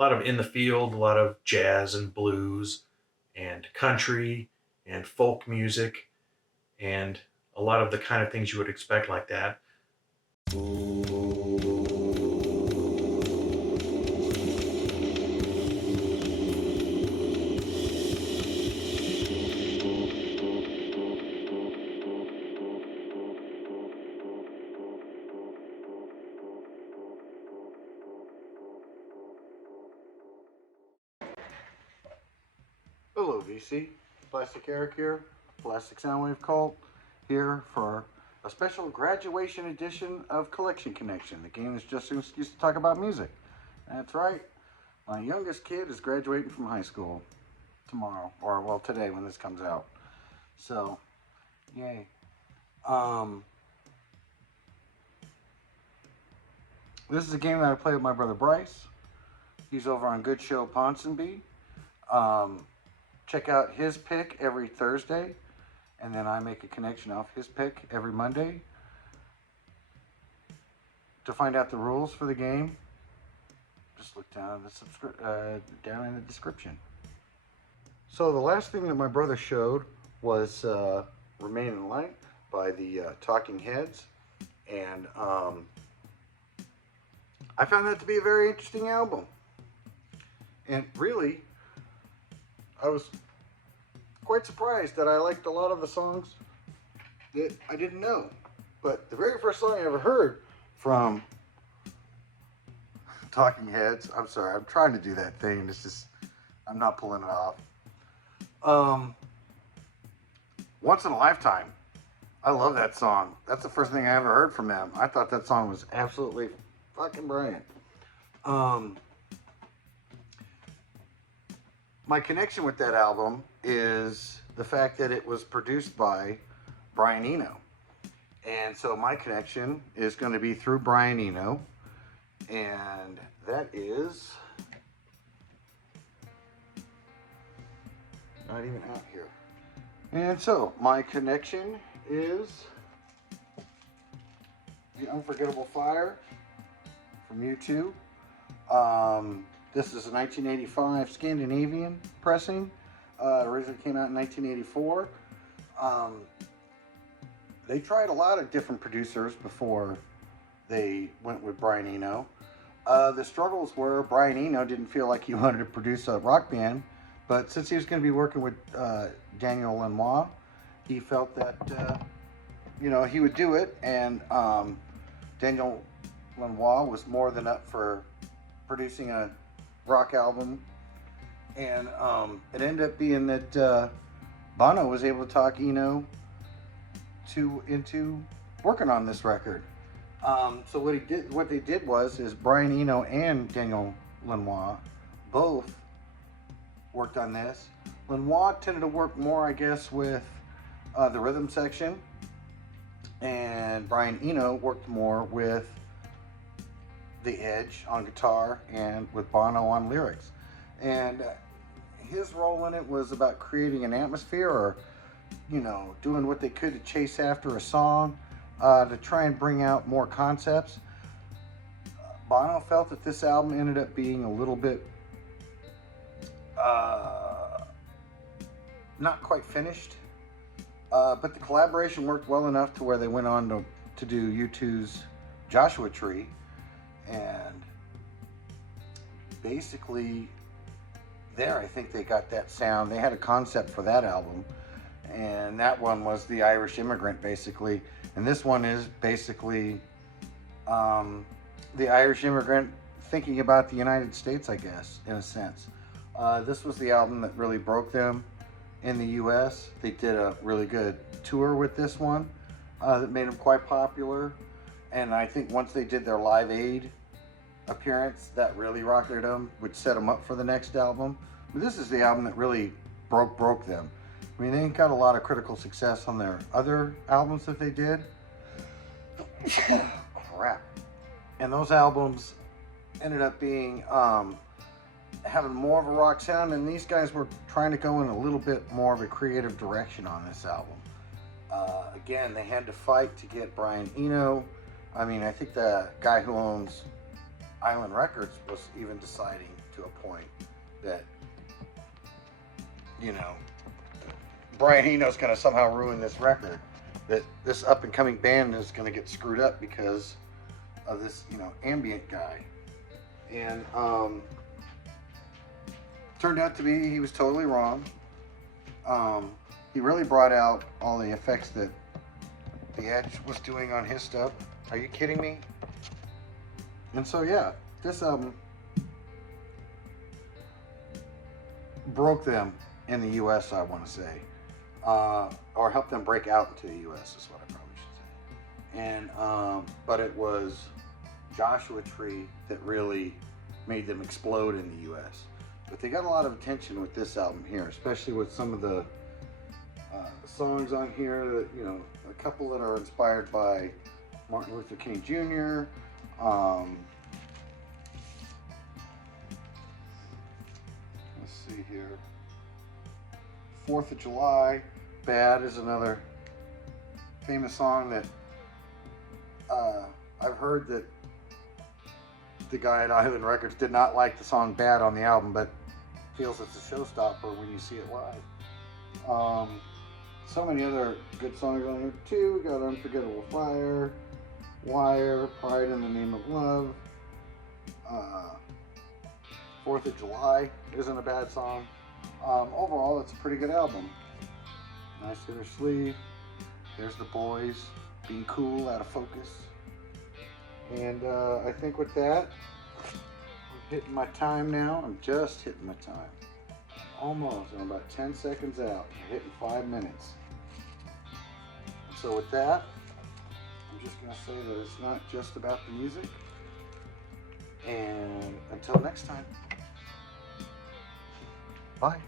a lot of in the field, a lot of jazz and blues and country and folk music and a lot of the kind of things you would expect like that. Hello VC, Plastic Eric here, Plastic Soundwave Cult, here for a special graduation edition of Collection Connection. The game is just an excuse to talk about music. That's right, my youngest kid is graduating from high school tomorrow, or well today when this comes out. So, yay. This is a game that I play with my brother Bryce. He's over on Good Show Ponsonby. Check out his pick every Thursday, and then I make a connection off his pick every Monday. To find out the rules for the game, just look down in the description. So the last thing that my brother showed was "Remain in Light" by the Talking Heads, and I found that to be a very interesting album. And really, I was quite surprised that I liked a lot of the songs that I didn't know. But the very first song I ever heard from Talking Heads, I'm sorry, I'm trying to do that thing. It's just, I'm not pulling it off. Once in a Lifetime. I love that song. That's the first thing I ever heard from them. I thought that song was absolutely fucking brilliant. My connection with that album is the fact that it was produced by Brian Eno. And so my connection is going to be through Brian Eno. And that is not even out here. And so my connection is The Unforgettable Fire from U2. This is a 1985 Scandinavian pressing. It originally came out in 1984. They tried a lot of different producers before they went with Brian Eno. The struggles were Brian Eno didn't feel like he wanted to produce a rock band, but since he was going to be working with Daniel Lanois, he felt that he would do it, and Daniel Lanois was more than up for producing a rock album, and it ended up being that Bono was able to talk Eno into working on this record. So what they did was Brian Eno and Daniel Lanois both worked on this. Lanois tended to work more, I guess, with the rhythm section, and Brian Eno worked more with the edge on guitar and with Bono on lyrics. And his role in it was about creating an atmosphere, or doing what they could to chase after a song, to try and bring out more concepts. Bono felt that this album ended up being a little bit not quite finished, but the collaboration worked well enough to where they went on to do U2's Joshua Tree. And basically there, I think they got that sound. They had a concept for that album, and that one was The Irish Immigrant, basically. And this one is basically the Irish immigrant thinking about the United States, I guess, in a sense. This was the album that really broke them in the US. They did a really good tour with this one that made them quite popular. And I think once they did their Live Aid appearance, that really rocketed them, which set them up for the next album. But this is the album that really broke them. I mean, they got a lot of critical success on their other albums that they did. Crap. And those albums ended up being having more of a rock sound, and these guys were trying to go in a little bit more of a creative direction on this album. Again, they had to fight to get Brian Eno. I mean, I think the guy who owns Island Records was even deciding to to a point that, you know, Brian Eno's going to somehow ruin this record. That this up and coming band is going to get screwed up because of this, you know, ambient guy. And turned out to be, he was totally wrong. He really brought out all the effects that the Edge was doing on his stuff. Are you kidding me? And so yeah, this album broke them in the US, I want to say, or helped them break out into the US is what I probably should say. And but it was Joshua Tree that really made them explode in the US. But they got a lot of attention with this album here, especially with some of the songs on here that, you know, a couple that are inspired by Martin Luther King Jr. Let's see here. 4th of July, Bad is another famous song that I've heard that the guy at Island Records did not like the song Bad on the album, but feels it's a showstopper when you see it live. So many other good songs on here too. We got Unforgettable Fire, Wire, Pride in the Name of Love. 4th of July isn't a bad song. Overall, it's a pretty good album. Nice inner sleeve. There's the boys being cool, out of focus. And I think with that, I'm hitting my time now. I'm just hitting my time. Almost. I'm about 10 seconds out. I'm hitting 5 minutes. So with that, I'm just going to say that it's not just about the music. And until next time, bye.